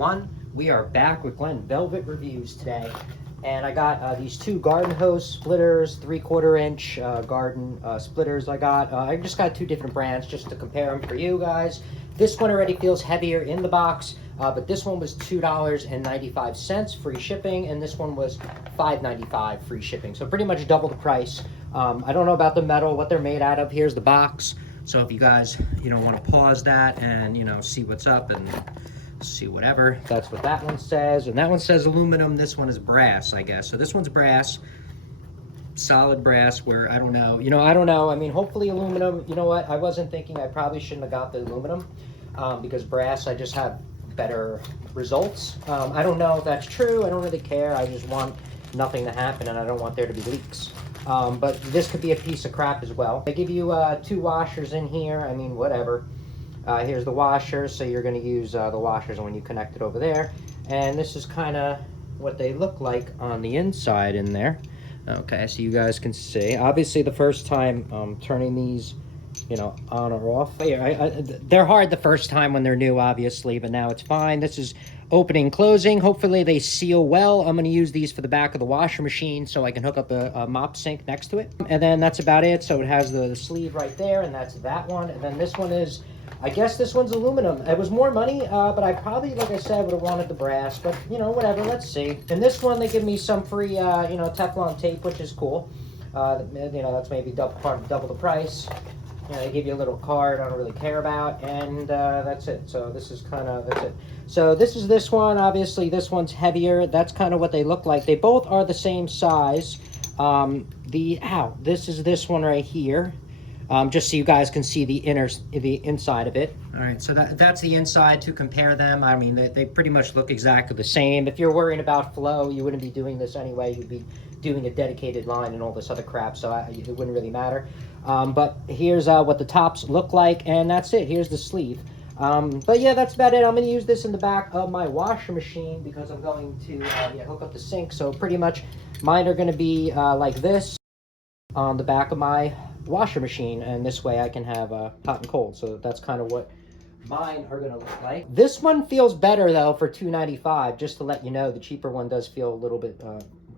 everyone. We are back with Glen Velvet reviews today, and I got these two garden hose splitters, 3/4 inch garden splitters. I just got two different brands just to compare them for you guys. This one already feels heavier in the box, but this one was $2.95 free shipping, and this one was $5.95 free shipping. So pretty much double the price. I don't know about the metal, what they're made out of. Here's the box. So if you guys, want to pause that and, see what's up and see whatever, that's what that one says. And that one says aluminum. This one is brass, I guess. So this one's brass, solid brass, where I don't know. I don't know. I mean, hopefully aluminum. You know what? I wasn't thinking I probably shouldn't have got the aluminum because brass, I just have better results. I don't know if that's true. I don't really care. I just want nothing to happen, and I don't want there to be leaks. But this could be a piece of crap as well. They give you two washers in here. I mean, whatever. Here's the washers, so you're going to use the washers when you connect it over there. And this is kind of what they look like on the inside in there. Okay, so you guys can see. Obviously, the first time turning these, on or off. They're hard the first time when they're new, obviously, but now it's fine. This is opening, closing. Hopefully they seal well. I'm going to use these for the back of the washer machine so I can hook up a mop sink next to it. And then that's about it. So it has the sleeve right there, and that's that one. And then this one is, I guess this one's aluminum. It was more money, but I probably, like I said, would have wanted the brass. But, whatever. Let's see. In this one, they give me some free, Teflon tape, which is cool. That's maybe double the price. They give you a little card I don't really care about, and that's it. So this is that's it. So this is this one. Obviously, this one's heavier. That's kind of what they look like. They both are the same size. This is this one right here. Just so you guys can see the inside of it. All right, so that's the inside to compare them. I mean, they pretty much look exactly the same. If you're worrying about flow, you wouldn't be doing this anyway. You'd be doing a dedicated line and all this other crap, so it wouldn't really matter. But here's what the tops look like, and that's it. Here's the sleeve. But yeah, that's about it. I'm going to use this in the back of my washer machine because I'm going to hook up the sink. So pretty much mine are going to be like this on the back of my washer machine, and this way I can have hot and cold. So that's kind of what mine are going to look like. This one feels better though for $2.95. Just to let you know, the cheaper one does feel a little bit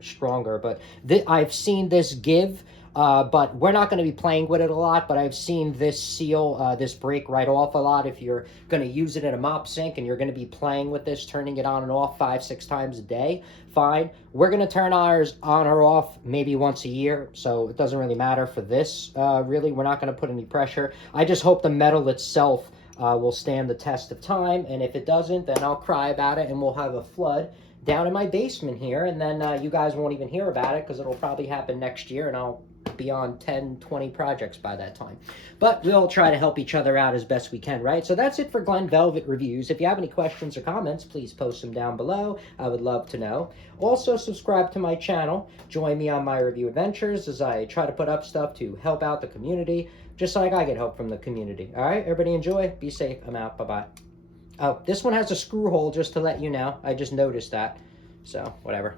stronger, but I've seen this give. But we're not going to be playing with it a lot, but I've seen this seal, this break right off a lot. If you're going to use it in a mop sink and you're going to be playing with this, turning it on and off 5-6 times a day, fine. We're going to turn ours on or off maybe once a year, so it doesn't really matter for this, really. We're not going to put any pressure. I just hope the metal itself will stand the test of time, and if it doesn't, then I'll cry about it, and we'll have a flood down in my basement here, and then you guys won't even hear about it because it'll probably happen next year, and I'll be on 10-20 projects by that time. But we'll try to help each other out as best we can, right? So that's it for Glen Velvet reviews. If you have any questions or comments, please post them down below. I would love to know. Also, subscribe to my channel. Join me on my review adventures as I try to put up stuff to help out the community, just like I get help from the community. All right, everybody enjoy. Be safe. I'm out. Bye-bye. Oh, this one has a screw hole, just to let you know. I just noticed that. So, whatever.